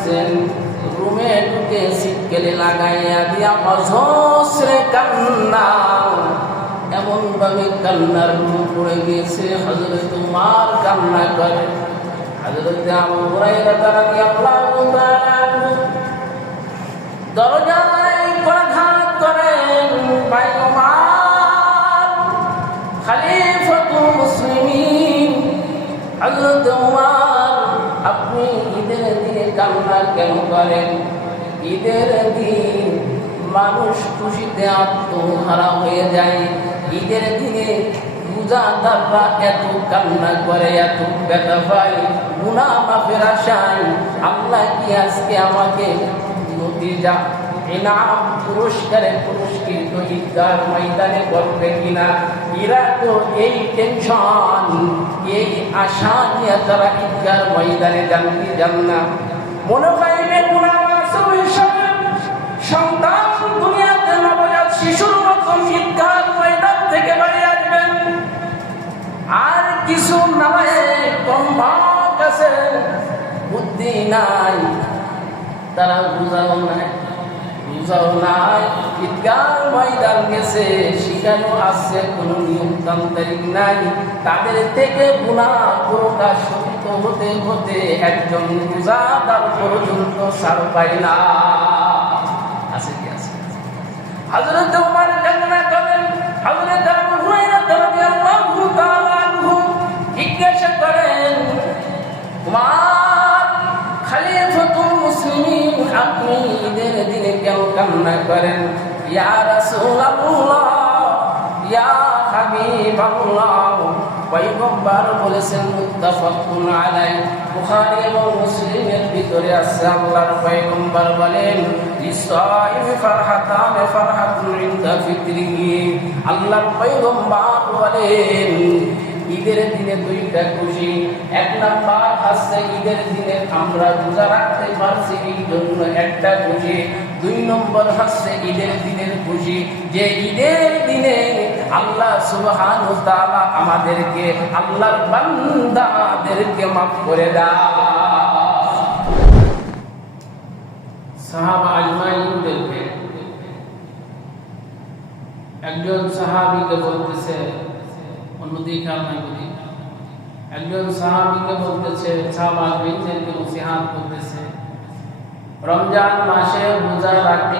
দিয়েছেন, রুমে ঢুকে সিটকেলে লাগাইয়া দিয়া অজস্রে কান্না, এমন ভাবে কান্নার রূপ পড়ে গিয়েছে হযরত উমর কান্না করে। হযরত আবু হুরায়রা রাদিয়াল্লাহু তাআলা দরজায় আঘাত করেন, ভাই উমর খলিফাতুল মুসলিমিন, হযরত উমর আপনি ঈদের দিনে কান্না কেন করেন? ঈদের দিন মানুষ খুশিতে আত্মহারা হয়ে যায়। ঈদের দিনে রোজাদাররা এত কান্না করে, এত ব্যথা পায়, গুনাহ মাফের আশায় আল্লাহ কি আজকে আমাকে নতিজা ইনাম পুরস্কারে পুরস্কৃত ঈদগার ময়দানে করবে কিনা? এরা তো এই টেনশন, এই আশা নিয়ে তারা ঈদগার ময়দানে যান না। মনে হয় গুনাহ মাসুম হিসাবে সন্তান দুনিয়াতে নবজাত শিশুর মতন ঈদগার ময়দান থেকে বাড়ি আসবেন, আর কিছু নাই, কম্বা কাছে বুদ্ধি নাই, তারা বুঝাও নাই, ঈদগার ময়দান গেছে, সেখানেও আছে কোনো নিয়ম তান্ত্রিক নাই। তাদের থেকে গুনাহ প্রকাশ হতে হতে একজন রোজাদার পর্যন্ত ছাড় পায় না। আছে কি আছে? হযরত ওমর কান্না করেন, হযরত আবু হুরায়রা রাদিয়াল্লাহু তাআলা আনহু জিজ্ঞাসা করেন, উমর খলিফাতুল মুসলিমিন আপনি ঈদের দিনে কেন কান্না করেন? ইয়া রাসূলুল্লাহ, ইয়া হাবিবাল্লাহ, পয়গম্বর বলেছেন, মুত্তাফাকুন আলাইহি, বুখারী এবং মুসলিমের ভিতরে আছে, আল্লাহর পয়গম্বর বলেন, লিসাইমি ফারহাতান ফারহাতুন ইনদা ফিতরিহি, আল্লাহর পয়গম্বর বলেন ঈদের দিনে দুইটা খুশি। এক নাম্বার হচ্ছে ঈদের দিনে আমরা রোজা রাখতে পারছি এই জন্য একটা খুশি। দুই নম্বর হচ্ছে ঈদের দিনের খুশি, যে ঈদের দিনে আল্লাহ সুবহানাহু ওয়া তাআলা আমাদেরকে, আল্লাহর বান্দাদেরকে মাফ করে দেয়। সাহাবা আজমাইনদেরকে একজন সাহাবীকে বলতেছে, অন্যদিকে আমরা বলি, একজন সাহাবীকে বলতেছে, সাহাবা আজমাইনদেরকে নসিহত করতেছে, রমজান মাসে রোজা রাখতে